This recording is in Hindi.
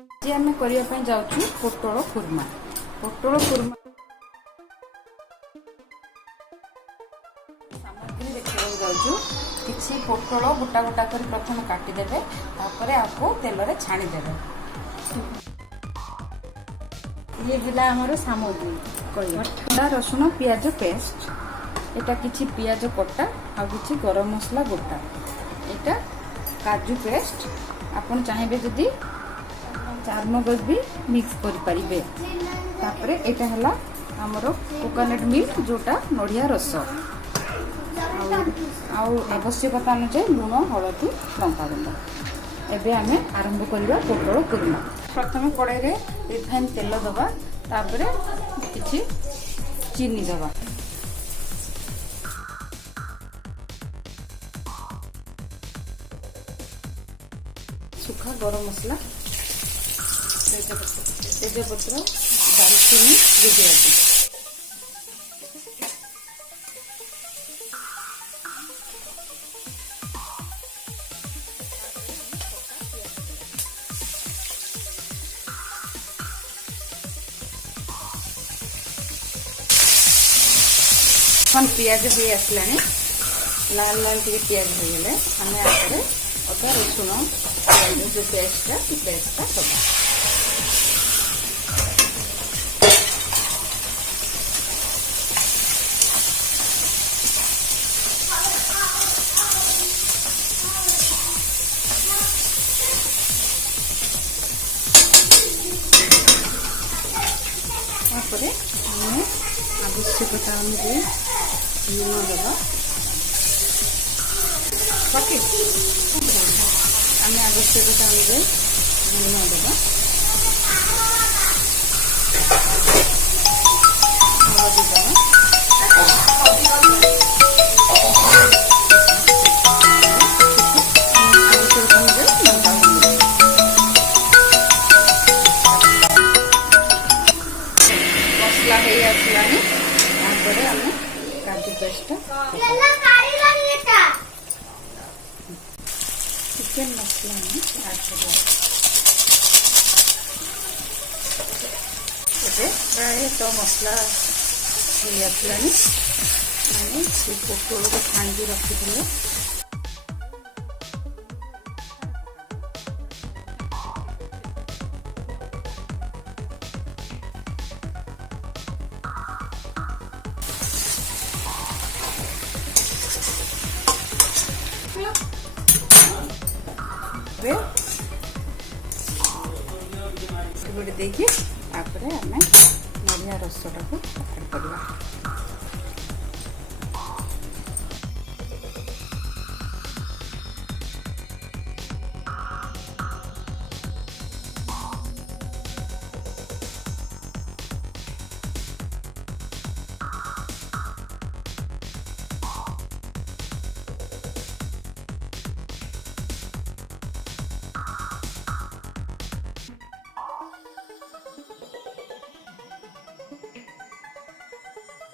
आज आम करने जाऊँ पोटल खुरमा। पोटल खुरमा सामग्री देखा जाऊँ किसी पोटल गोटा गोटा कर प्रथम काटिदेवे तापर आपको तेल रे छाणीदेवे। ये है आमर सामग्री अदा रसुण पियाज पेस्ट एटा किछि पियाज कटा आ किछि गरम मसला गोटा एटा काजू पेस्ट आपन चाहिए जदि चारमगज भी मिक्स करि परिबे। तापरे एटा हला हमर कोकोनट मिल्क जोटा नडिया रस आउ आवश्यकता अनुसार लुण हलदी लंका गुंड। एबे आमे आरंभ करिबा पोटल कुरमा। प्रथम कड़ाई रे रिफाइन तेल दबा तापरे किछि चीनी दबा सुखा गरम मसला तेजपत्र दालचीनी गुजराती पियाज हो आसला लाल लाल टे पियाज हो गले आम आगे अदा रसुण पियाज जो पेस्टा सब आवश्यकता अनुसार लुण दबा बाकी आम आवश्यकता अनुसार लुण दबा हलदी दबा मसला हो आसलानी काजू पेस्ट चिकेन मसला प्राय तो मसला हो आसलानी मैंने से पोटल को छाणी रखी देखिए आम नड़िया रसटा को ऐड करवा।